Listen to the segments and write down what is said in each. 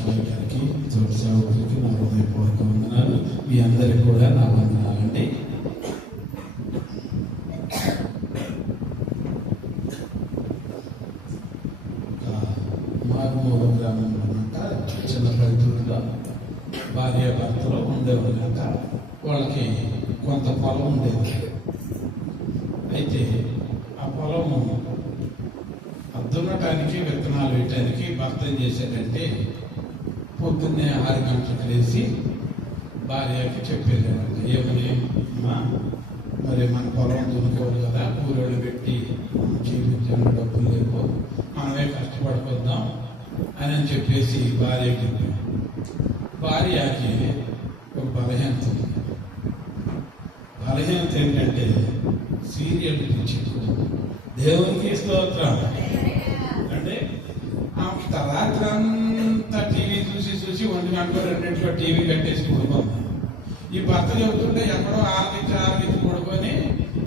స్వామి గారికి తోటి సేవకులకి నా హృదయపూర్వక వందనాలు మీ అందరికి కూడా నా వందనాలండి ఆ, మారుమూల గ్రామంలో అంట చిన్న పల్లెటూరులో భార్య భర్తలు ఉండేవాళ్ళంట వాళ్ళకి కొంత పొలం ఉండేది అయితే ఆ పొలం దున్నటానికి విత్తనాలు వేయటానికి భర్త ఏం చేశాడంటే పొద్దున్నే ఆరు గంటలకు లేచి భార్యకి చెప్పేది ఏమని అమ్మా మరి మన పొలం దున్నుకోవాలి కదా ఊరోళ్ళు పెట్టి జీవించాలి డబ్బులు లేవు మనమే కష్టపడిపోద్దాం అని అని చెప్పేసి భార్యకి చెప్పాను భార్యకి ఒక బలహీనత బలహీనత ఏంటంటే సీరియల్ పిచ్చి దేవునికి స్తోత్రం. అంటే ఆ రాత్రి అంతా టీవీ చూసి చూసి ఒంటి గంటలో రెండింటిలో టీవీ కట్టేసి పడుకుంది ఈ భర్త చెబుతుంటే ఎక్కడో ఆరగించి ఆరగించి పడుకొని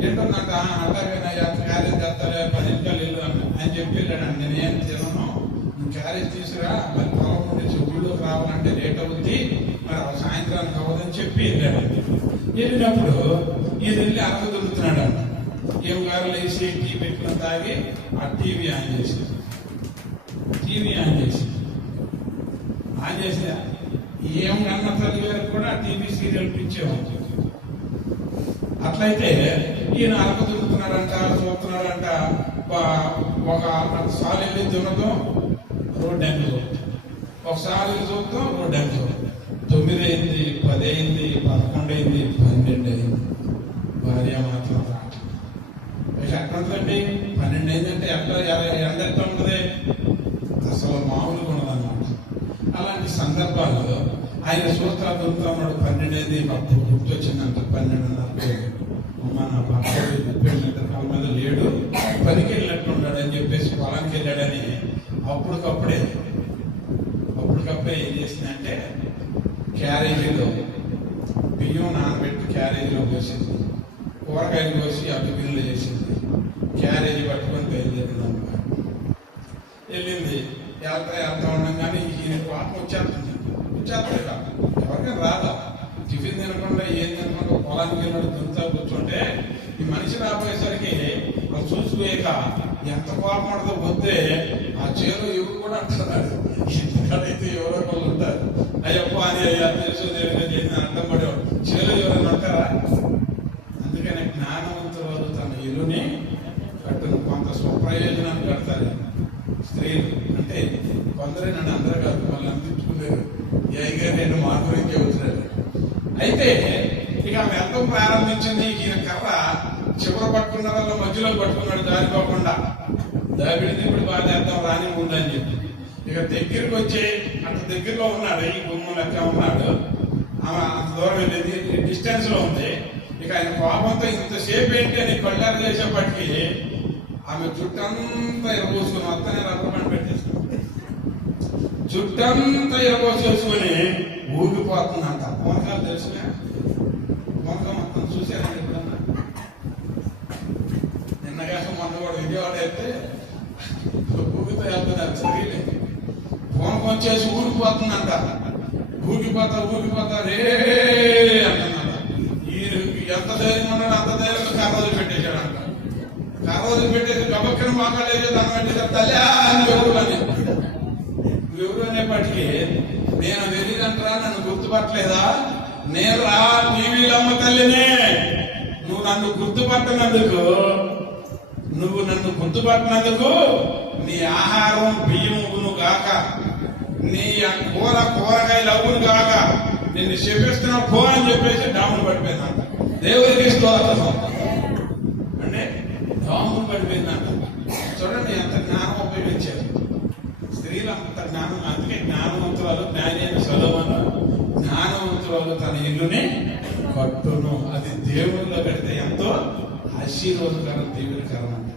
ఏంటో నాకు అట్లాగైనా క్యారేజ్ తెస్తారా పది నిమిషాలు వెళ్ళు అని అని చెప్పి వెళ్ళాడు. నేనేం తినను. క్యారేజ్ తీసుకురా మరి పొలం నుండి ఊళ్ళోకి రావాలంటే లేట్ అవుతుంది మరి ఆ సాయంత్రానికి అవ్వదని చెప్పి వెళ్ళాడు వెళ్ళినప్పుడు ఈయన వెళ్ళి అరగ దొరుకుతున్నాడు అన్న ఏం గారు లేచి టీ పెట్టుకుని తాగి ఆ టీవీ ఆన్ చేసి టీవీ ఆన్ చేసి ఆన్ చేసి ఏం అన్న తల్లి గారికి కూడా టీవీ సీరియల్ పిచ్చేవాళ్ళు. అట్లయితే ఈయన అరక దొరుకుతున్నాడంట చూస్తున్నాడంట ఒక సారి వెళ్ళి దున్నతం రోడ్డు ఎందు ఒకసారి చూద్దాం రోడ్డు ఎందు తొమ్మిది అయింది పది అయింది పదకొండు అయింది పన్నెండు అయింది. భార్య మాత్రం. రావట్లేదు. ఇక ఉంటుందండి పన్నెండు అయిందంటే ఎంత ఎంత ఎంత ఉంటుంది? అసలు మామూలుగా ఉండదన్నమాట. అలాంటి సందర్భాల్లో ఆయన సూత్రాలు దొరుకుతున్నాడు పన్నెండు అయింది అప్పుడు గుర్తొచ్చిందంట పన్నెండున్నరకు అమ్మ నా భర్త ముప్పై కాలం మీద లేడు పనికి వెళ్ళినట్టున్నాడు అని చెప్పేసి పొలంకి వెళ్ళాడని అప్పటికప్పుడే ఏం చేసిందంటే క్యారేజీలో బియ్యం నానబెట్టి క్యారేజీలో పోసింది. కూరగాయలు కోసి అటు గిన్నెలు చేసింది. క్యారేజీ పట్టుకొని బయలుదేరింది అన్నమాట వెళ్ళింది. వెళ్తా వెళ్తా ఉండగానే ఈయన పాపం వచ్చేస్తుంది. వచ్చేస్తుంది కాదు. ఎవరికైనా రాదా? టిఫిన్ తినకుండా ఏం తినకుండా పొలానికి వెళ్ళినట్టు దుంతా కూర్చుంటే ఈ మనిషి రాబోయేసరికి వాళ్ళు చూసిపోయాక ఎంత కోపం ఉండదో వద్దే ఆ చేరు ఎవరు కూడా అంటున్నారు. ఎంతకాలైతే ఎవరో వాళ్ళు ఉంటారు. అయ్యప్ప అని అయ్యా తెలుసు దేవుడిగా చేసిన అర్థం పడేవాడు చేరు ఎవరైనా ఉంటారా అందుకని జ్ఞానవంతులు తన ఇల్లుని కట్టును కొంత స్వప్రయోజనాన్ని కడతారు స్త్రీలు అంటే కొందరే నన్ను అందరూ కాదు వాళ్ళు అందించుకున్నారు ఏగా నేను మా గురించి చెబుతున్నాడు అయితే ఇక ఆమె వెళ్ళడం ప్రారంభించింది ఈయన కర్ర చివర పట్టుకున్న వల్ల మధ్యలో పట్టుకున్నాడు దారి దావిడిని ఇప్పుడు బాగా చేద్దాం రాని ఉందని చెప్పి ఇక దగ్గరికి వచ్చి అంత దగ్గరలో ఉన్నాడు ఈ గుమ్మ లెక్క ఉన్నాడు. ఆమె అంత దూరం వెళ్ళేది డిస్టెన్స్లో ఉంది. ఇక ఆయన కోపంతో ఇంతసేపు ఏంటి అని కొల్లారు చేసేపటికి ఆమె చుట్టంతా ఎరబోసుకుని మొత్తం రబ్బర్ బ్యాండ్ పెట్టేసుకుని చుట్టంతా ఎరబోసేసుకుని ఊగిపోతుందంట. మోనకాలు తెలుసుగా మోనకం మొత్తం చూసారండి ఎప్పుడన్నా? నిన్నగా మొన్న కూడా విజయవాడ అయితే వచ్చేసి ఊరిపోతుందంట ఊరిపోతా ఊరిపోతా రే ఈ ఎంత ధైర్యం ఉన్నాడు అంత ధైర్యం కర్రోజు పెట్టేశాడంట. కర్రోజు పెట్టేసి గబక్కన మాట్లాడేది దాన్ని పెట్టేసి తల్లి అని ఎవరు? అని ఎవరు? అనేప్పటికీ నేను తెలియదంటరా నన్ను గుర్తుపట్టలేదా? నేను రా టీవీలో అమ్మ తల్లినే. నువ్వు నన్ను గుర్తుపట్టనందుకు నువ్వు నన్ను గుర్తుపట్టినందుకు నీ ఆహారం బియ్యము గాక నీ కూర కూరగాయలు అవును కాక నిన్ను చెప్పిస్తున్నా పో అని చెప్పేసి డాములు పడిపోయిందంట. దేవుడికి స్తోత్రం. అంటే డాములు పడిపోయిందంట. చూడండి ఎంత జ్ఞానం ఉపయోగించారు. స్త్రీలు అంత జ్ఞానం అందుకే జ్ఞానవంతురాలు జ్ఞానైన చదవను జ్ఞానవంతురాలు తన ఇల్లుని కట్టును. అది దేవుళ్ళలో పెడితే ఎంతో ఆశీర్వాదకరం దీవులకరం అంట.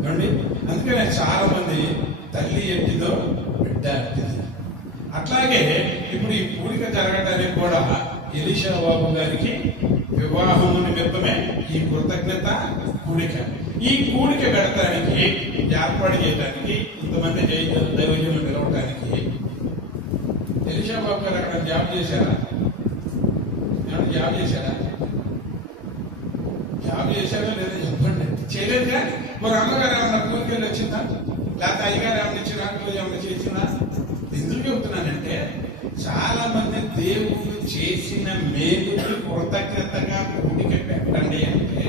ఏమండి అందుకనే చాలా మంది తల్లి ఎట్టిదో బిడ్డ అట్లాగే ఇప్పుడు ఈ పూడిక జరగడానికి కూడా ఎలిషా బాబు గారికి వివాహము నిమిత్తమే ఈ కృతజ్ఞత కూడిక ఈ కూడిక పెడతానికి ఏర్పాటు చేయడానికి ఇంతమంది జై బాబు నిలవడానికి అక్కడ జాబ్ చేశారా? జాబ్ చేశారా? జాబ్ చేశారా లేదా చెప్పండి. చేయలేదుగా మరి అమ్మగారు ఏమన్నా కూలికి వచ్చిందా? లేకపోతే అయ్యగారు ఏమన్నా ఇచ్చినా ఏమన్నా చేసినా? ఎందుకు చెబుతున్నానంటే చాలా మంది దేవుడు చేసిన మేలుకి కృతజ్ఞతగా పూటిక పెట్టండి అంటే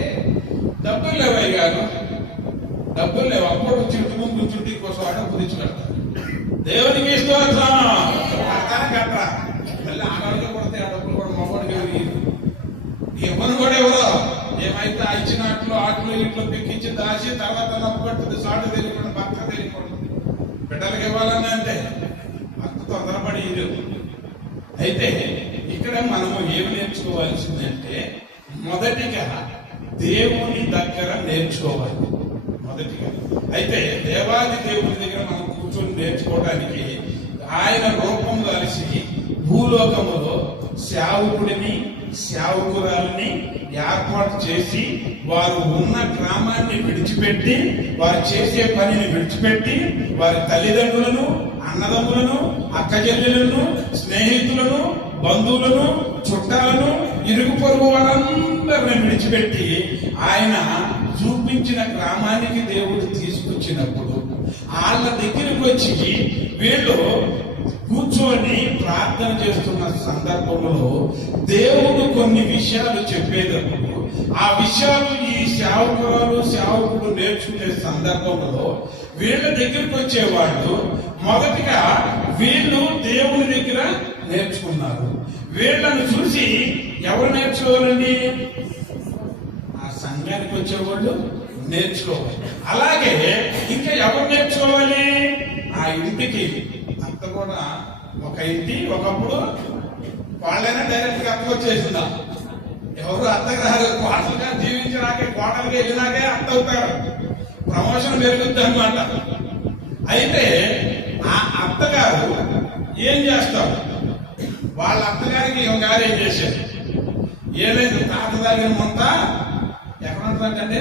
డబ్బులు లేవు గారు. డబ్బులు లేవు. అప్పుడు చుట్టు ముందు చుట్టి కోసం అడపు తెచ్చి దేవునికి ఇష్టం. కట్టరా? మళ్ళీ ఆడవాళ్ళు కొడితే ఆ డబ్బులు కూడా మొబైల్ ఇవ్వను కూడా ఎవరో? ఏమైతే ఇచ్చిన అట్లు ఆటలు ఇట్లు పెక్కించి దాచి తర్వాత నప్పు కట్టుది సాటు తెలియకుండా భర్త తెలియకుండా బిడ్డలకు ఇవ్వాలని అంటే అయితే ఇక్కడ మనము ఏమి నేర్చుకోవాల్సిందంటే మొదటిగా దేవుని దగ్గర నేర్చుకోవాలి. మొదటిగా. అయితే దేవాది దేవుని దగ్గర మనం కూర్చొని నేర్చుకోవడానికి ఆయన రూపం కలిసి భూలోకములో సేవకుడిని సేవకురాలని ఏర్పాటు చేసి వారు ఉన్న గ్రామాన్ని విడిచిపెట్టి వారు చేసే పనిని విడిచిపెట్టి వారి తల్లిదండ్రులను అన్నదమ్ములను అక్కచెల్లెలను స్నేహితులను బంధువులను చుట్టాలను ఇరుగు పొరుగు వారందరిని విడిచిపెట్టి ఆయన చూపించిన గ్రామానికి దేవుడు తీసుకొచ్చినప్పుడు వాళ్ళ దగ్గరికి వచ్చి వీళ్ళు కూర్చొని ప్రార్థన చేస్తున్న సందర్భంలో దేవుడు కొన్ని విషయాలు చెప్పేటప్పుడు ఆ విషయాలు ఈ సేవకురాలు సేవకుడు నేర్చుకునే సందర్భంలో వీళ్ళ దగ్గరికి వచ్చేవాళ్ళు మొదటిగా వీళ్ళు దేవుని దగ్గర నేర్చుకున్నారు. వీళ్ళను చూసి ఎవరు నేర్చుకోవాలండి? ఆ సంఘానికి వచ్చేవాళ్ళు నేర్చుకోవాలి. అలాగే ఇంకా ఎవరు నేర్చుకోవాలి? ఆ ఇంటికి అంత కూడా ఒక ఇంటి ఒకప్పుడు వాళ్ళైనా డైరెక్ట్గా అత్త వచ్చేసిందా ఎవరు అత్తకి కోటలుగా జీవించినాకే కోటలుగా వెళ్ళినాకే అత్త అవుతారు ప్రమోషన్ పెరుగుద్ది అనమాట అయితే అత్తగారు ఏం చేస్తారు వాళ్ళ అత్తగారికి ఒక ఏం చేశారు. ఏదైతే తాత దగ్గర ముంత ఎక్కడంటే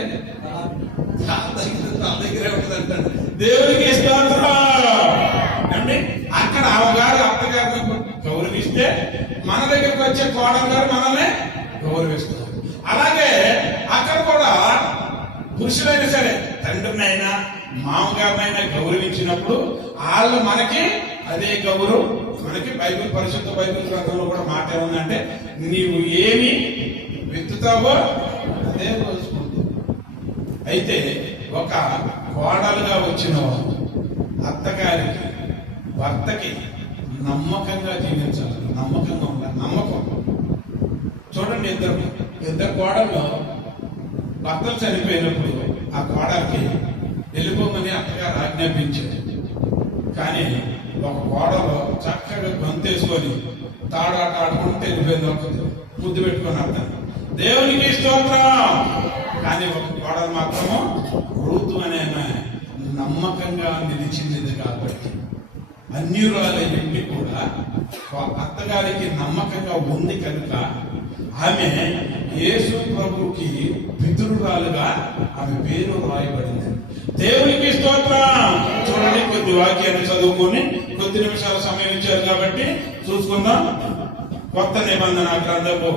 తాత దగ్గర తాత దగ్గరే ఉంటుందంట దేవుడికి స్తోత్రం అంటే అక్కడ అవగారు అత్తగారిని గౌరవిస్తే మన దగ్గరకు వచ్చే కోడలు గారు మనల్ని గౌరవిస్తారు. అలాగే అక్కడ కూడా పురుషులైనా సరే తండ్రినైనా మామగారినైనా గౌరవించినప్పుడు వాళ్ళు మనకి అదే గౌరవం. మనకి బైబిల్ పరిశుద్ధ బైబిల్ గ్రంథంలో కూడా మాట ఏముందంటే నీవు ఏమి వెతుతావో అదే కోసుకుంటావు అయితే ఒక కోడలుగా వచ్చిన వారు అత్తగారికి భర్తకి నమ్మకంగా జీవించాలి. నమ్మకంగా ఉండాలి. నమ్మకం. చూడండి ఇద్దరు. ఇద్దరు కోడల్లో భర్తలు చనిపోయినప్పుడు ఆ కోడలికి వెళ్ళిపోమని అత్తగారు ఆజ్ఞాపించారు. కానీ ఒక గోడలో చక్కగా గొంతేసుకొని తాడాట ఆడుకుంటే వెళ్ళిపోయింది ఒక ముద్దు పెట్టుకొని అర్థం దేవునికి స్తోత్రం! కానీ ఒక గోడ మాత్రము రూతు అనే నమ్మకంగా నిలిచింది కాబట్టి అన్యురాల ఇంటి కూడా అత్తగారికి నమ్మకంగా ఉంది కనుక ఆమె యేసు ప్రభుకి పితృరాలుగా ఆమె పేరు రాయబడింది. దేవునికి స్తోత్రం. చూడండి కొద్ది వాక్యాన్ని చదువుకొని కొద్ది నిమిషాల సమయం ఇచ్చారు కాబట్టి చూసుకుందాం. కొత్త నిబంధన గ్రంథపు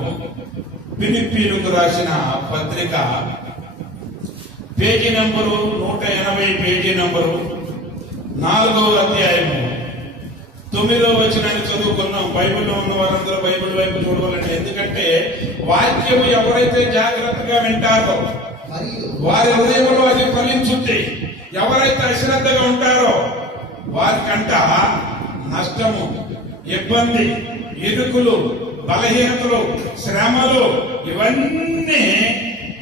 పిలిపీలకు రాసిన పత్రిక. పేజీ నంబరు నూట ఎనభై పేజీ నంబరు. నాలుగవ అధ్యాయము. తొమ్మిదో వచనాన్ని చదువుకున్నాం బైబిల్లో ఉన్న వారందరూ బైబిల్ వైపు చూడవాలండి. ఎందుకంటే వాక్యము ఎవరైతే జాగ్రత్తగా వింటారో వారి హృదయంలో అది ఫలించుద్ది ఎవరైతే అశ్రద్ధగా ఉంటారో వారికంట నష్టము ఇబ్బంది ఇరుకులు బలహీనతలు శ్రమలు ఇవన్నీ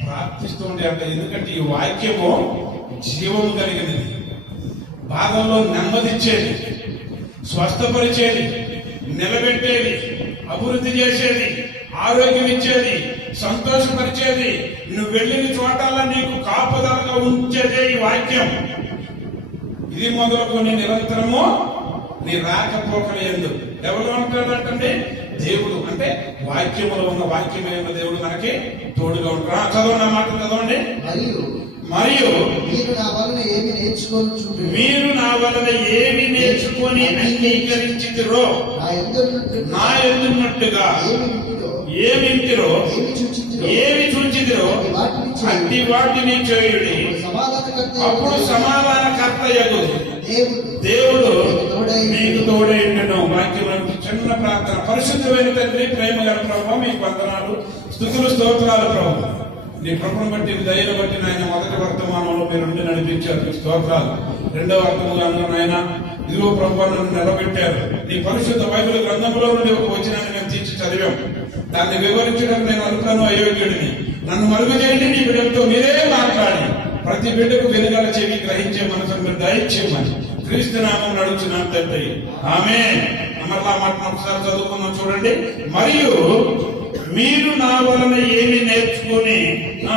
ప్రార్థిస్తూ ఉంటాయంట ఎందుకంటే ఈ వాక్యము జీవము కలిగినది. బాధల్లో నెమ్మదిచ్చేది స్వస్థపరిచేది నిలబెట్టేది అభివృద్ధి చేసేది ఆరోగ్యం ఇచ్చేది సంతోషపరిచేది నువ్వు వెళ్ళిన చోటల్లా నీకు కాపుదలగా ఉంచేదే ఈ వాక్యం. ఇది మొదలుకొని నిరంతరము నీ రాకపోకలు ఎందు. ఎవరు ఉంటాడంటే దేవుడు. అంటే వాక్యములో ఉన్న వాక్యమైన దేవుడు మనకి తోడుగా ఉంటాడు. చదవండి ఆ మాట చదవండి. మరియు మరియు మీరు నా వలన ఏమి నేర్చుకొని మీరు నా వలన ఏమి నేర్చుకొని అంగీకరించితిరో? నా నా ఎదున్నట్టుగా ఏమింటిరో ఏమి అట్టి. వాటిని చేయుడి. సమాధానకర్త అప్పుడు సమాధానకర్తయగు దేవుడు దేవుడు మీకు తోడైండను వాక్యం చిన్న ప్రార్థన. పరిశుద్ధమైన తండ్రి ప్రేమ గల ప్రభావ మీకు వందనాలు. స్థుతులు స్తోత్రాలు ప్రభావ నీ కృపను బట్టి దయను బట్టి నాయన మొదటి వర్తమానంలో మీరు నడిపించారు. స్తోత్రాలు. రెండవ వర్తమానంలో నాయన ఇదిగో నన్ను నిలబెట్టారు. నీ పరిశుద్ధ బైబిల్ గ్రంథంలో నుండి ఒక వచనాన్ని మేము తీర్చి చదివాం. దాన్ని వివరించడానికి నేను అనుకున్నాను అయోగ్యుడిని. నన్ను మరుగజేయండి నీ బిడ్డలతో మీరే మాట్లాడి. ప్రతి బిడ్డకు వెనుగల చెవి గ్రహించే మనసును మీరు దయచేయమని క్రీస్తు నామం నడుచున్నాను తండ్రి. ఆమె మరలా మాట ఒకసారి చదువుకుందాం చూడండి. మరియు మీరు నా వలన ఏమి నేర్చుకుని ఆ,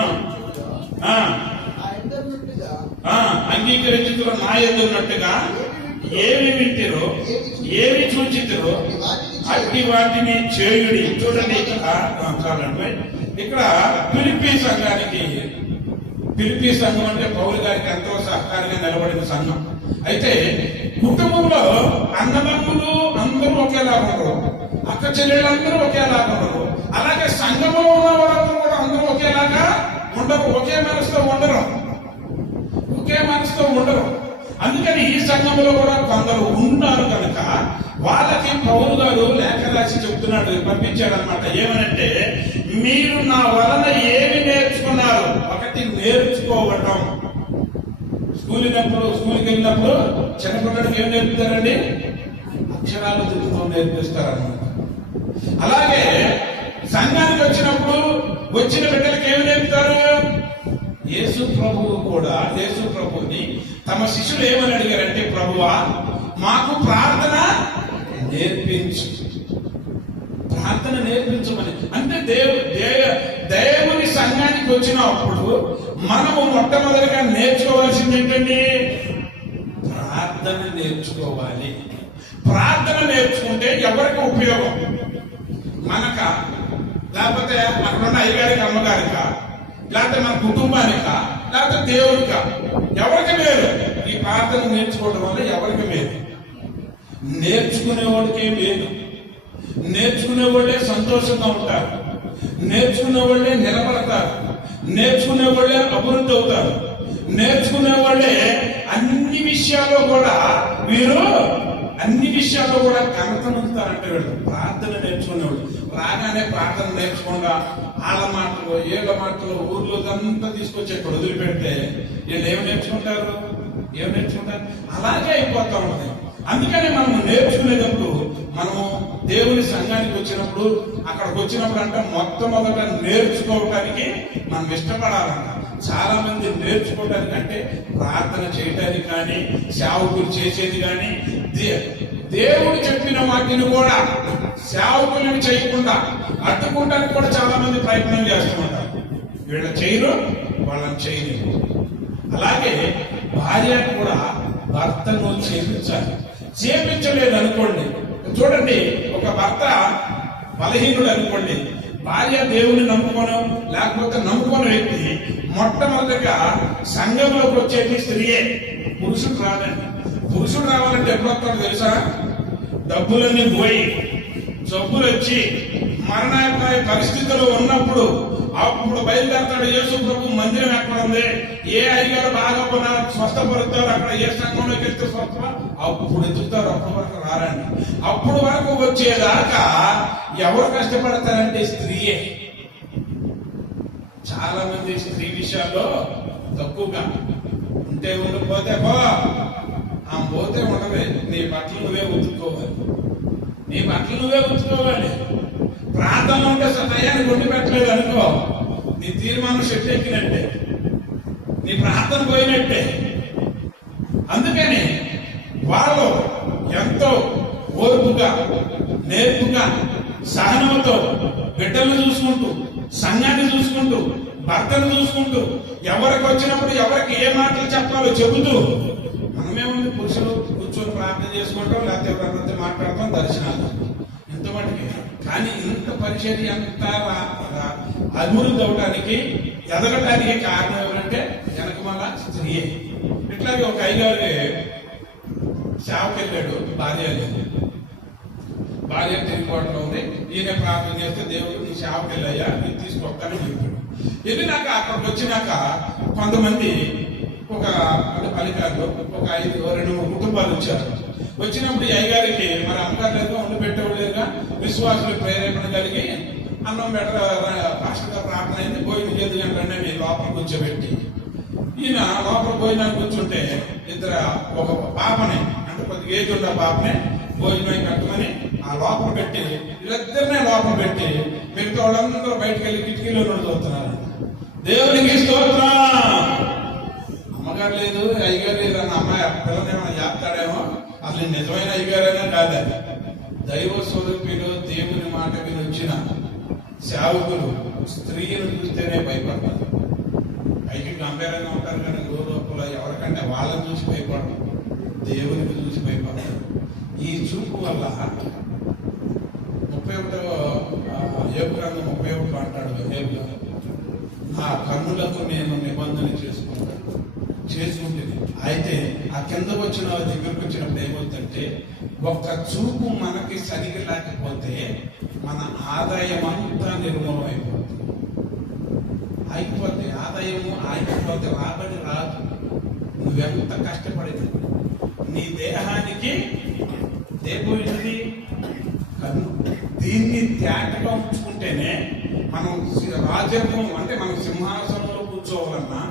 ఆ, అంగీకరించుతున్న నా ఎదున్నట్టుగా ఏమి వింటిరో ఏమి చూచితిరో అట్టి వాటిని చేయుడి. చూడండి ఇక్కడ. చాలండి. ఇక్కడ పిలిపి సంఘానికి పిలిపి సంఘం అంటే పౌరు గారికి ఎంతో సహకారంగా నిలబడిన సంఘం. అయితే కుటుంబంలో అన్నదమ్ములు అందరూ ఒకేలా ఉండరు. అక్క చెల్లెళ్ళందరూ ఒకేలా ఉండరు. అలాగే సంఘంలో ఉన్న వాళ్ళందరూ కూడా అందరూ ఒకేలాగా ఉండరు. ఒకే మనసుతో ఉండరు. ఒకే మనసుతో ఉండరు. అందుకని ఈ సంఘంలో కూడా కొందరు ఉన్నారు కనుక వాళ్ళకి పౌరు గారు లేఖ రాసి చెప్తున్నాడు పంపించాడు అనమాట ఏమనంటే మీరు నా వలన ఏమి నేర్చుకున్నారు? ఒకటి నేర్చుకోవటం. స్కూల్ వెళ్ళినప్పుడు స్కూల్కి వెళ్ళినప్పుడు చిన్నపిల్లడికి ఏం నేర్పుతారండి? అక్షరాలు దిద్దుతో నేర్పిస్తారన్నమాట. అలాగే సంఘానికి వచ్చినప్పుడు వచ్చిన బిడ్డలకి ఏమి నేర్పుతారు? యేసు ప్రభువు కూడా యేసు ప్రభువుని తమ శిష్యులు ఏమని అడిగారంటే ప్రభువా మాకు ప్రార్థన నేర్పించు. ప్రార్థన నేర్పించమని. అంటే దేవు దేవుని సంఘానికి వచ్చినప్పుడు మనము మొట్టమొదటిగా నేర్చుకోవాల్సింది ఏంటండి? ప్రార్థన నేర్చుకోవాలి. ప్రార్థన నేర్చుకుంటే ఎవరికి ఉపయోగం? మనక? లేకపోతే అక్కడ అయ్యగారికి అమ్మగారిక? లేకపోతే మన కుటుంబానిక? లేకపోతే దేవుడిక ఎవరికి మేలు? ఈ ప్రార్థన నేర్చుకోవడం వల్ల ఎవరికి మేలు? నేర్చుకునేవాడికి మేలు. నేర్చుకునే వాళ్ళే సంతోషంగా ఉంటారు. నేర్చుకునే వాళ్ళే నిలబడతారు. నేర్చుకునే వాళ్ళే అభివృద్ధి అవుతారు. నేర్చుకునే వాళ్ళే అన్ని విషయాల్లో కూడా వీరు అన్ని విషయాల్లో కూడా కనతనుతారంటే వీళ్ళు ప్రార్థన నేర్చుకునేవాళ్ళు. రాగానే ప్రార్థన నేర్చుకుండా వాళ్ళ మాటలు ఏళ్ళ మాటలు ఊర్లో అంతా తీసుకొచ్చి ఇక్కడ వదిలిపెడితే వీళ్ళు ఏం నేర్చుకుంటారు? ఏం నేర్చుకుంటారు? అలాగే అయిపోతా ఉంటుంది. అందుకని మనం నేర్చుకునేటప్పుడు మనము దేవుని సంఘానికి వచ్చినప్పుడు అక్కడికి వచ్చినప్పుడు అంటే మొట్టమొదట నేర్చుకోవటానికి మనం ఇష్టపడాలంట. చాలా మంది నేర్చుకోవడానికి అంటే ప్రార్థన చేయటానికి కానీ సేవకులు చేసేది కానీ దే- దేవుడు చెప్పిన వాటిని కూడా సేవకులను చేయకుండా అడ్డుకోవడానికి కూడా చాలా మంది ప్రయత్నం చేస్తుంటారు. వీళ్ళ చేయరు వాళ్ళని చేయలేదు అలాగే భార్య కూడా భర్తను చేపించాలి. చేపించలేదు అనుకోండి చూడండి ఒక భర్త బలహీనుడు అనుకోండి భార్య దేవుని నమ్ముకోను లేకపోతే నమ్ముకోని వ్యక్తి మొట్టమొదటిగా సంఘంలోకి వచ్చేది స్త్రీయే. పురుషుడు రాదండి. పురుషుడు రావాలంటే ఎప్పుడు తెలుసా? డబ్బులన్నీ పోయి జబ్బులు వచ్చి మరణాపాయ పరిస్థితిలో ఉన్నప్పుడు అప్పుడు బయలుదేరతాడు యేసు ప్రభు. మందిరం ఎక్కడ ఉంది? ఏ అయ్యారు బాగా ఉన్నా స్వస్థపరుతారు? అక్కడ ఏ సంఘంలోకి వెళ్తే స్వస్థ అప్పుడు ఎదుగుతారు అప్పటి వరకు రారండి. అప్పుడు వరకు వచ్చేదాకా ఎవరు కష్టపడతారంటే స్త్రీయే. చాలా మంది స్త్రీ విషయాల్లో తక్కువగా ఉంటే ఉండిపోతే పో. ఆ పోతే ఉండవే నీ బట్టలు నువ్వే ఉతుక్కోవాలి. నీ బట్టలు నువ్వే ఉతుక్కోవాలి. ప్రార్థన ఉంటే సతయానికి వండి పెట్టలేదు అనుకో. నీ తీర్మానం శక్తి ఎక్కినట్టే. నీ ప్రార్థన పోయినట్టే. అందుకని వాళ్ళు ఎంతో ఓర్పుగా నేర్పుగా సహనంతో బిడ్డలను చూసుకుంటూ సంఘాన్ని చూసుకుంటూ భర్తను చూసుకుంటూ ఎవరికి వచ్చినప్పుడు ఎవరికి ఏ మాటలు చెప్పాలో చెబుతూ మనమేముంది పురుషులు కూర్చొని ప్రార్థన చేసుకుంటాం లేకపోతే ఎవరితో మాట్లాడతాం దర్శనాలు. ఇంత మటుకే? కానీ ఇంత పరిచర్య అంత అభివృద్ధి అవడానికి ఎదగటానికి కారణం ఏమంటే వెనక స్త్రీయే. ఇట్లాగే ఒక అయ్యగారి సేవకి వెళ్ళాడు భార్య లేదు భార్య తిరుగుబాటులో ఉంది. ఈయన ప్రార్థన చేస్తే దేవుడు నీ సేవకి వెళ్ళాయా నేను తీసుకొస్తానని చెప్పాడు. వెళ్ళినాక అక్కడికి వచ్చినాక కొంతమంది ఒక అంటే పలికారులు ఒక ఐదు రెండు మూడు కుటుంబాలు వచ్చారు. వచ్చినప్పుడు అయ్యగారికి మరి అమ్మగారు లేదుగా ఉండి పెట్టేవాళ్ళు లేదుగా విశ్వాసులు ప్రేరేపణ కలిగి అన్నం పెట్ట రాష్ట్రంగా ప్రార్థన అయింది. భోజనం చేతి గంటలనే మీ లోపల కూర్చోబెట్టి. ఈయన లోపల భోజనానికి కూర్చుంటే ఇద్దరు ఒక పాపని అంటే కొద్దిగా ఏజ్ ఉన్న పాపని భోజనం కట్టమని ఆ లోపల పెట్టి వీళ్ళిద్దరినే లోపల పెట్టి మిగతా వాళ్ళందరూ బయటకు వెళ్ళి కిటికీలో నుండి చూస్తున్నారు దేవునికి స్తోత్రం! అమ్మగారు లేదు అయ్యగారు లేదు అన్న అమ్మాయి పిల్లలు ఏమైనా చేస్తాడేమో? అసలు నిజమైన అయ్యగారైనా కాదా? దైవ స్వరూపిలో దేవుని మాట విని వచ్చిన సేవకులు స్త్రీలను చూస్తేనే భయపడతారు. పైకి గంభీరంగా ఉంటారు కానీ లోపల ఎవరికంటే వాళ్ళని చూసి భయపడరు. దేవునికి చూసి భయపడతారు ఈ చూపు వల్ల ముప్పై ఒకటో ఏ గ్రంథం ముప్పై ఒకటి అంటాడు ఏపు నా కన్నులకు నేను నిబంధన చేసుకుంటాను చేసుకుంటుంది అయితే ఆ కిందకు వచ్చిన దగ్గరకు వచ్చినప్పుడు ఏమవుతుందంటే ఒక్క చూపు మనకి సరిగి లేకపోతే మన ఆదాయం అంతా నిర్మూలం అయిపోతుంది ఆగిపోతే ఆదాయము ఆగిపోతే రాబడి రాదు. నువ్వెంత కష్టపడేది నీ దేహానికి దేపోయింది కన్ను. దీన్ని తేటగా ఉంచుకుంటేనే మనం సి- రాజ్యం అంటే మనం సింహాసనం కూర్చోవాలన్నా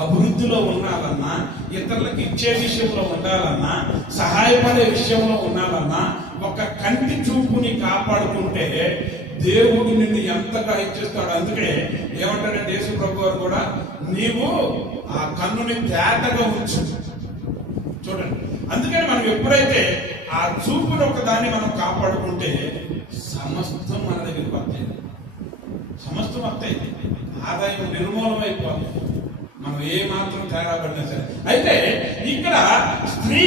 అభివృద్ధిలో ఉండాలన్నా ఇతరులకు ఇచ్చే విషయంలో ఉండాలన్నా సహాయపడే విషయంలో ఉండాలన్నా ఒక కంటి చూపుని కాపాడుకుంటే దేవుడు నిన్ను ఎంతగా ఇచ్చేస్తాడు అందుకే ఏమంటాడంటే యేసు ప్రభు గారు కూడా నీవు ఆ కన్నుని తేటగా ఉంచు. చూడండి. అందుకని మనం ఎప్పుడైతే ఆ చూపుని ఒకదాన్ని మనం కాపాడుకుంటే సమస్తం మన దగ్గరికి వస్తాయి. సమస్తం వస్తాయి. ఆదాయం నిర్మూలమైపోతుంది. మనం ఏ మాత్రం తేడా పడినా సరే. అయితే ఇక్కడ స్త్రీ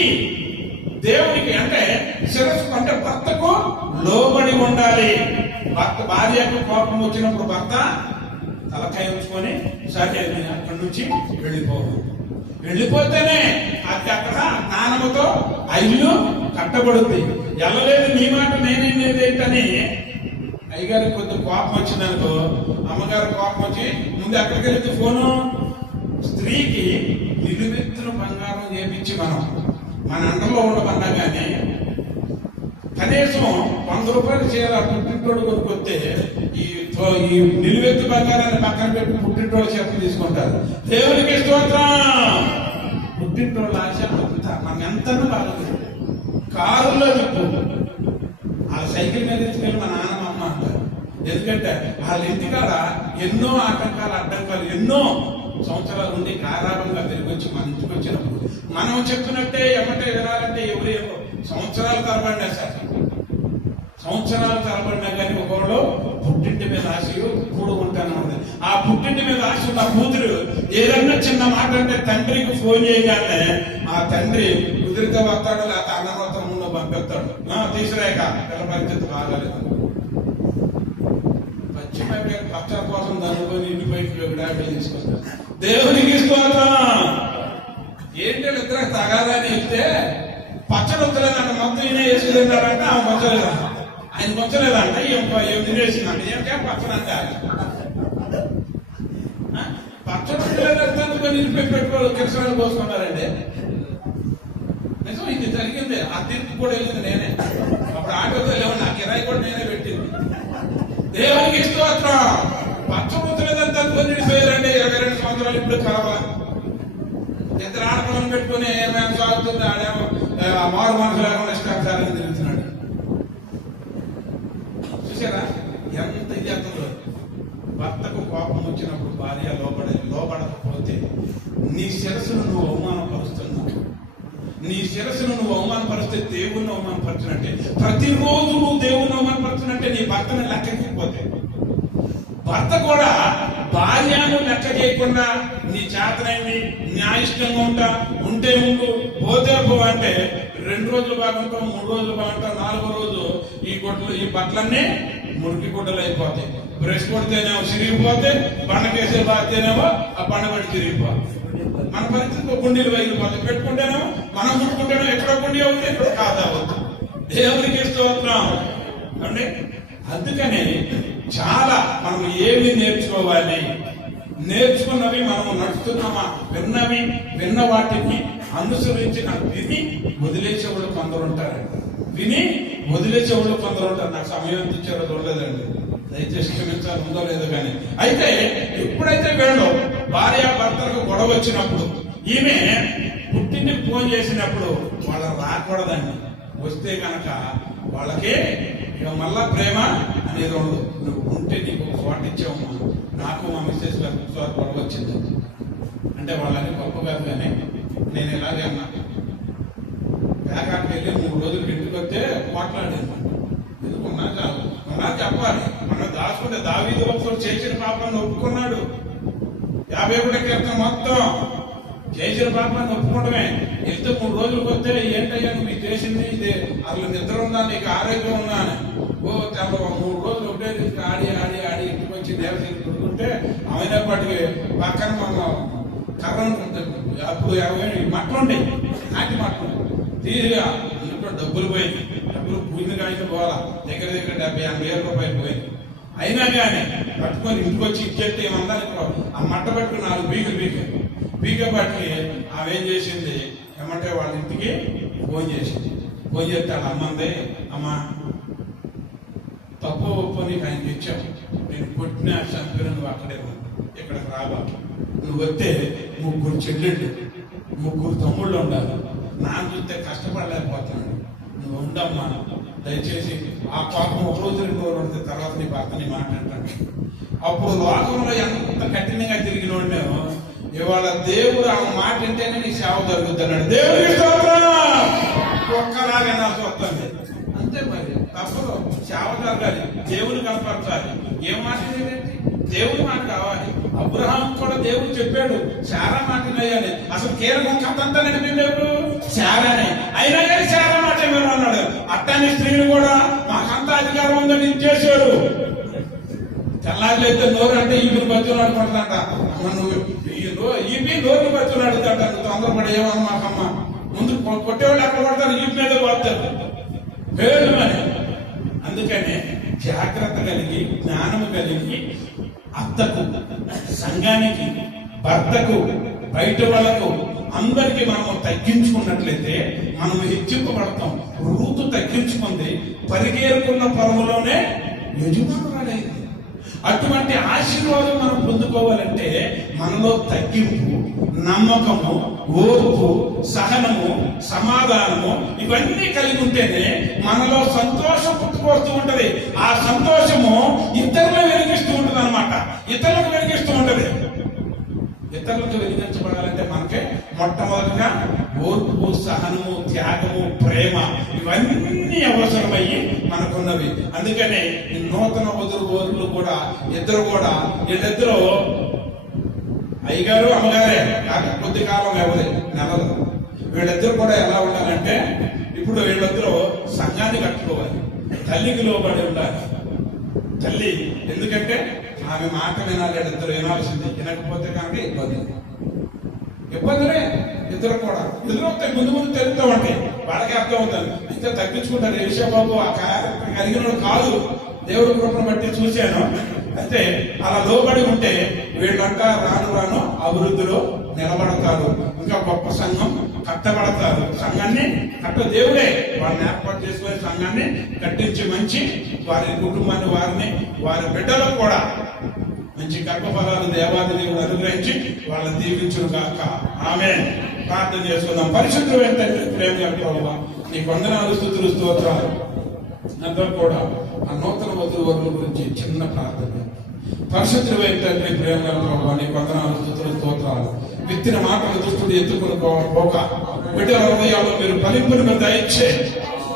దేవునికి అంటే శిరస్సు అంటే భర్తకు లోబడి ఉండాలి. భర్త భార్యకు కోపం వచ్చినప్పుడు భర్త తలకాయ ఉంచుకొని సరే నేను అక్కడి నుంచి వెళ్ళిపోవడం. వెళ్ళిపోతేనే అది అక్కడ జ్ఞానముతో ఐదు కట్టబడుతుంది ఎల్లలేదు నీ మాట నేనేంటని అయ్యగారికి కొంత కోపం వచ్చిందనుకో అమ్మగారు కోపం వచ్చి ముందు ఎక్కడికి వెళ్తే ఫోను. స్త్రీకి నిలువెత్తున బంగారం చేపించి మనం మన అండలో ఉండమన్నా కానీ కనీసం వంద రూపాయలు చీర పుట్టింటోడు కొనుక్కొస్తే ఈ ఈ నిలువెత్తు బంగారాన్ని పక్కన పెట్టి పుట్టింటోడు చేపలు తీసుకుంటారు. దేవునికి స్తోత్రం! పుట్టింటోళ్ళ ఆశ అంత మనం ఎంత బాగుంది కారులో చెప్పు. ఆ సైకిల్ మీద ఎత్తుకెళ్ళి మా నాన్న ఎందుకంటే వాళ్ళ ఇంటికాడ ఎన్నో ఆటంకాలు అడ్డంకాలు ఎన్నో సంవత్సరాల నుండి కారాగంగా తిరిగి వచ్చి మన ఇంటికి వచ్చినప్పుడు మనం చెప్తున్నట్టే ఎమ్మటే వినాలంటే ఎవరు సంవత్సరాలు తరబడినా సార్. సంవత్సరాలు తరబడినా కానీ ఒకళ్ళు పుట్టింటి మీద ఆశ ఇప్పుడు ఉంటాను ఆ పుట్టింటి మీద ఆశ ఉన్న కూతురు ఏదన్నా చిన్న మాట అంటే తండ్రికి ఫోన్ చేయగానే ఆ తండ్రి కుదిరితే వస్తాడు లేకపోతే అన్నం వస్తాం పంపిస్తాడు ఆ, పిల్ల పరిస్థితి బాగాలేదు. పచ్చ కోసం దనుకొని ఇంటి బయటకు విడాకులు తీసుకొస్తారు. దేవునికి స్తోత్రం. ఏంటి ఇద్దరు తగాదని ఇస్తే పచ్చడి వద్దలేదంట మొత్తం ఈయన వేసి ఆమె వచ్చలేదంట ఆయన మొచ్చలేదంట ఏం తినేసిందంట. ఏమిటే పచ్చడి అంటే పచ్చడి వద్దలేదంటే నిలిపి పెట్టుకోవాలి కిరసనాలు పోసుకున్నారండి. నిజం ఇది జరిగింది. ఆ తీర్పు కూడా వెళ్ళింది నేనే. అప్పుడు ఆటోతో లేవు నా కిరాయి కూడా నేనే దేవునికి స్తోత్రం. పచ్చబుద్ధలేదంతా పొందిపోయారండి ఇరవై రెండు సంవత్సరాలు ఇప్పుడు కలవాలి ఇద్దరు ఆడపడం పెట్టుకుని ఏమేమి సాగుతుంది ఆడేమో మారు మనసు లేకుండా ఇష్టాచారాన్ని తిరుగుతున్నాడు. చూసారా? ఎంత ఇది అర్థంలో భర్తకు కోపం వచ్చినప్పుడు భార్య లోపడ లోపడకపోతే నీ శిరస్సును నువ్వు అవమానపరుస్తున్నావు. నీ శిరస్సును నువ్వు అవమానపరిస్తే దేవుణ్ణి అవమానపరచినట్టే. ప్రతిరోజు నువ్వు దేవుణ్ణి అవమానపరచినట్టే నీ భర్తను లెక్కకి భర్త కూడా భార్యను లేకుండా నీ చేతనేమి న్యాయిష్టంగా ఉంటా ఉంటే ఉండు పోతే పో అంటే రెండు రోజులు బాగుంటాం మూడు రోజులు బాగుంటాం నాలుగో రోజు ఈ గుడ్లు ఈ బట్టలన్నీ మురికి గుడ్డలు అయిపోతాయి. బ్రష్ కొడితేనేమో చిరిగిపోతే పండకేసే బాస్తేనేమో ఆ పండగ చిరిగిపోతుంది మన పరిస్థితి కుండీలు గుండీలు వైగిపోతుంది పెట్టుకుంటేనో మనం ముట్టుకుంటేనో ఎక్కడో గుండీ అవుతుంది ఎక్కడ కాదు అవుతుంది దేవునికి స్తోత్రం. అంటే అందుకని చాలా మనం ఏమి నేర్చుకోవాలి? నేర్చుకున్నవి మనం నడుస్తున్నామా విన్నవి విన్న వాటిని అనుసరించిన విని వదిలేసేవాళ్ళు కొందరు ఉంటారండి విని వదిలేసేవాళ్ళు కొందరు ఉంటారు. నాకు సమయం ఎంత ఇచ్చారో చూడలేదండి. దయచేసి క్షమించాలి ఉందో లేదో కానీ. అయితే ఎప్పుడైతే వీళ్ళు భార్య భర్తలకు గొడవ వచ్చినప్పుడు ఈమె పుట్టింటి ఫోన్ చేసినప్పుడు వాళ్ళ రాకూడదండి. వస్తే కనుక వాళ్ళకి ఇక మళ్ళా ప్రేమ అనేది ఉండదు. నువ్వు ఉంటే నీకు ఒక నాకు మా మిస్సెస్ గారు ఒకసారి గొడవ వచ్చింది. అంటే వాళ్ళని గొప్ప కాదు నేను ఇలాగే అన్నా. పేకాకి వెళ్ళి మూడు రోజులు ఇంటికి వస్తే మాట్లాడాను ఎందుకున్నా చాలు. ఉన్నా చెప్పాలి. మనం దాచుకుంటే దావీదు ఒకసారి చేసిన పాపాన్ని ఒప్పుకున్నాడు. యాభై ఒకటి క్రితం మొత్తం చేసిన పాపాన్ని ఒప్పుకోవడమే. వెళ్తే మూడు రోజులకు వస్తే ఏంటయ్యా నువ్వు చేసింది? ఇదే అసలు నిద్ర ఉందా? నీకు ఆరోగ్యం ఉందా అని. ఓ తెల్ల మూడు రోజులు ఒకటే రీతికి ఆడి ఆడి ఆడి. ఇంటికి వచ్చి అయినప్పటికీ పక్కన మన కర్రను ఉంటుంది అప్పుడు యాభై మట్టలు ఉంటాయి. నాటి మట్టలు తీరుగా ఇంట్లో డబ్బులు పోయింది. డబ్బులు పూజలు కాగితం పోవాలా? దగ్గర దగ్గర డెబ్బై ఎనభై వేల రూపాయలు పోయింది. అయినా కానీ పట్టుకొని ఇంటికి వచ్చి ఇచ్చేస్తే ఏమన్నా ఆ మట్ట పట్టుకుని నాలుగు బీగలు బీగ బీగ పట్టి ఆమెం చేసింది? ఏమంటే వాళ్ళ ఇంటికి ఫోన్ చేసింది. ఫోన్ చేస్తే వాళ్ళ అమ్మంది అమ్మ తప్పు ఒప్పు నీకు ఆయనకి ఇచ్చావు నేను కొట్టిన చంపిన నువ్వు అక్కడే ఉంది ఇక్కడికి రావా. నువ్వు వస్తే ముగ్గురు చెల్లెళ్ళు ముగ్గురు తమ్ముళ్ళు ఉండాలి. నాన్న చూస్తే కష్టపడలేకపోతున్నాడు. నువ్వు ఉండమ్మా. దయచేసి ఆ పాపం ఒక రోజు రెండు రోజులు ఉంటే తర్వాత నీ భర్తని మాట్లాడతాను అప్పుడు లోకంలో ఎంత కఠినంగా తిరిగినోడినేమో ఇవాళ దేవుడు ఆ మాట వింటేనే నీ సేవ దొరుకుతున్నాడు అన్నాడు. దేవుడికి స్తోత్రం! ఒక్కలాగే అంతే మరి. తప్పదు. సేవ జరగాలి. దేవుని కనపరచాలి. ఏం మాట దేవుడు దేవుని మాట కావాలి. అబ్రహాం కూడా దేవుడు చెప్పాడు చాలా మాట అని. అసలు కీలకం కథంతా నడిపింది ఎవరు? చారానే అయినా కానీ చాలా మాట అన్నాడు? అట్టాని స్త్రీలు కూడా మాకంతా అధికారం ఉందని ఇచ్చేసాడు తెల్లారులైతే నోరు అంటే ఈమెను బతులు ఆడుకుంటుందంట అమ్మ నువ్వు ఈ నో- బతులు ఆడుతుంట నువ్వు తొందరపడి ఏమన్నా మాకమ్మ ముందు కొట్టేవాళ్ళు ఎక్కడ పడతారు? ఈ మీద పడతారు. పేరు అని అందుకనే జాగ్రత్త కలిగి జ్ఞానము కలిగి అత్తకు సంఘానికి భర్తకు బయట వాళ్ళకు అందరికి మనము తగ్గించుకున్నట్లయితే మనం హెచ్చింపబడతాం. రూతు తగ్గించుకుంది పరిగేరుకున్న పొలములోనే యజమానురాలైంది. అటువంటి ఆశీర్వాదం మనం పొందుకోవాలంటే మనలో తగ్గింపు నమ్మకము ఓర్పు సహనము సమాధానము ఇవన్నీ కలిగి ఉంటేనే మనలో సంతోషం పుట్టుకొస్తూ ఉంటది. ఆ సంతోషము ఇతరులు వెలిగిస్తూ ఉంటుంది అనమాట ఇతరులకు వెలిగిస్తూ ఉంటది. ఇతరులకు వెలిగించబడాలంటే మనకే మొట్టమొదటిగా ఓర్పు సహనము త్యాగము ప్రేమ ఇవన్నీ అవసరమయ్యి మనకున్నవి. అందుకనే ఈ నూతన వదులు ఓరులు కూడా ఇద్దరు కూడా వీళ్ళిద్దరూ అయ్యగారు అమ్మగారే కాక కొద్ది కాలం ఎవరి నెలలు. వీళ్ళిద్దరు కూడా ఎలా ఉండాలంటే ఇప్పుడు వీళ్ళిద్దరూ సంఘాన్ని కట్టుకోవాలి. తల్లికి లోబడి ఉండాలి. తల్లి ఎందుకంటే ఆమె మాట వినాలి ఇద్దరు వినాల్సింది. వినకపోతే కనుక ఇబ్బంది. ఇబ్బందులే ఇద్దరు కూడా. ఇద్దరు ముందు ముందు తెలుస్తూ అంటే? వాళ్ళకి అర్థం అవుతుంది అయితే తగ్గించుకుంటారు ఎలిషా బాబు? ఆ కలిగిన కాదు. దేవుడి కృపను బట్టి చూశాను. అయితే అలా లోబడి ఉంటే వీళ్ళంతా రాను రాను అభివృద్ధిలో నిలబడతారు. ఇంకా గొప్ప సంఘం కట్టబడతారు. సంఘాన్ని కట్ట దేవుడే. వాళ్ళని ఏర్పాటు చేసుకునే సంఘాన్ని కట్టించి మంచి వారి కుటుంబాన్ని వారిని వారి బిడ్డలకు కూడా మంచి గర్భఫలాలు దేవాది దేవుడు అనుగ్రహించి వాళ్ళని దీవించును కాక ఆమె ప్రార్థన చేసుకుందాం. పరిశుద్ధం ఏంటంటే ప్రేమ ప్రభావ నీ వందనాలు స్థుతులు స్తోత్రాలు. అందరూ కూడా ఆ నూతన వధువు వరుల గురించి చిన్న ప్రార్థన. పరిశుద్ధులు ఏంటంటే ప్రేమ ప్రభావ నీ వందనాలు స్థుతులు స్తోత్రాలు. విత్తిన మాటలు దుస్తుడు ఎత్తుకుని పోక. బిడ్డల హృదయాల్లో మీరు ఫలింపుని మీద దయచే.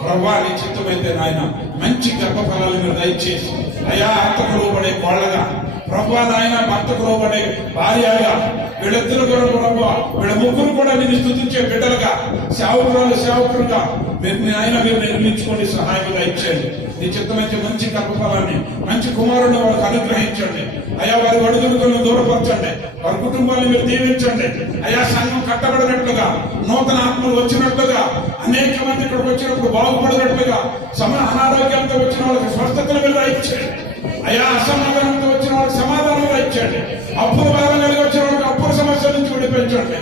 ప్రభా నీ చిత్తమైతే నాయన మంచి గర్భఫలాలు మీరు దయచేసి అయా అత్తకు లోబడే కోళ్ళగా ప్రభు నాయన భర్తకు లోబడే భార్యగా వీళ్ళిద్దరు కూడా ప్రభు వీళ్ళ ముగ్గురు కూడా నేను స్థుతించే బిడ్డలుగా సేవకురాలు సేవకులుగా మీరు మీ ఆయన మీరు నిర్మించుకోండి సహాయంగా ఇచ్చేయండి. నీ చిత్తమైతే మంచి కర్మఫలాన్ని మంచి కుమారుడు వాళ్ళకి అనుగ్రహించండి. అయా వారి అడుగులను దూరపరచండి. వారి కుటుంబాన్ని మీరు దీవించండి. అయా సంఘం కట్టబడినట్లుగా నూతన ఆత్మలు వచ్చినట్లుగా అనేక మంది ఇక్కడికి వచ్చినప్పుడు బాగుపడినట్లుగా సమ అనారోగ్యంతో వచ్చిన వాళ్ళకి స్వస్థతను మీరు ఇచ్చేయండి అయా అసమాధానంతో వచ్చిన వాళ్ళకి సమాధానంగా ఇచ్చండి అప్పుల బాధ కలిగి వచ్చిన వాళ్ళకి అప్పుల సమస్యల నుంచి విడిపించండి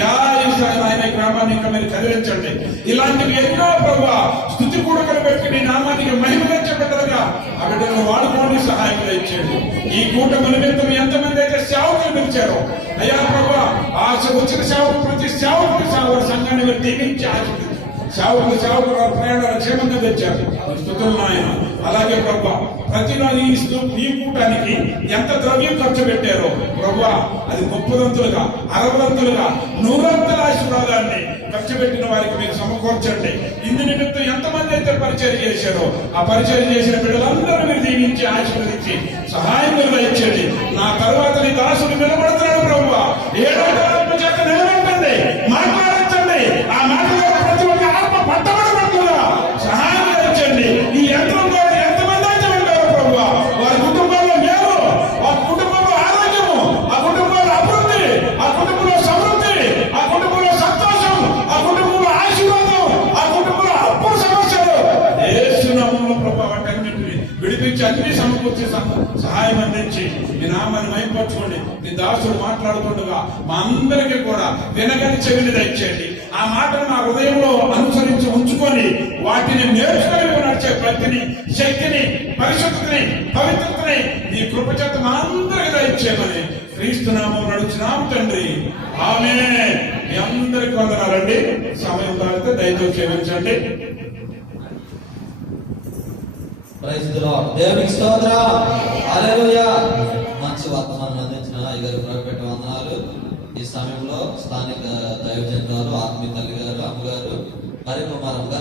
యా ఈసారి ఆయన గ్రామాన్ని ఇంకా మీరు చదివించండి. ఇలాంటివి ఎన్నో ప్రభా స్థుతి కూడకలు పెట్టి నీ నామానికి మహిమ తెచ్చబెట్టరుగా ఆ బిడ్డలను వాడుకోండి సహాయంగా ఇచ్చేయండి. ఈ కూటమి నిమిత్తం ఎంతమంది అయితే సేవకులు పిలిచారో. అయ్యా ప్రభా ఆ వచ్చిన సేవకు ప్రతి సేవకుడు సేవ సంఘాన్ని మీరు దీవించి ఆశీర్వదించండి. సేవకులు సేవకులు ప్రయాణాల ప్రయాణాలు క్షేమంగా తెచ్చారు. స్థుతులు నాయన. అలాగే ప్రభా ప్రతిరోజు ఇస్తూ స్తు- ఈ కూటానికి ఎంత ద్రవ్యం ఖర్చు పెట్టారో ప్రభా అది ముప్పదంతులుగా అరవదంతులుగా నూరంతుల ఆశీర్వాదాన్ని ఖర్చు పెట్టిన వారికి మీరు సమకూర్చండి. ఇందు నిమిత్తం ఎంతమంది అయితే పరిచయం చేశారో ఆ పరిచయం చేసిన బిడ్డలందరూ మీరు దీవించి ఆశీర్వదించి సహాయం నిర్వహించండి నా తర్వాత నీ దాసుడు నిలబడుతున్నాడు ప్రభు. ఏడో నామాన్ని నీ దాసుడు మాట్లాడుతుండగా మా అందరికీ కూడా వినగని చెవిని దయచేయండి. ఆ మాటను మా హృదయంలో అనుసరించి ఉంచుకొని వాటిని నేర్చుకొని నడిచే ప్రతిని శక్తిని పరిశుద్ధిని పవిత్రతని నీ కృపచేత మా అందరికీ దయచేయమని క్రీస్తు నామం నడుచున్నాం తండ్రి. ఆమె మీ అందరికి వందనాలండి. సమయం తాగితే దయచేసి క్షమించండి. ప్రైజ్ దేవునికి స్తోత్ర. అలెలుయా మంచి వర్తమానం అందించిన అయ్యగారు ప్రభుపేట వందనాలు. ఈ సమయంలో స్థానిక దైవజనురాలు ఆత్మీయ తల్లి గారు అమ్మగారు హరికుమారమ్మ గారు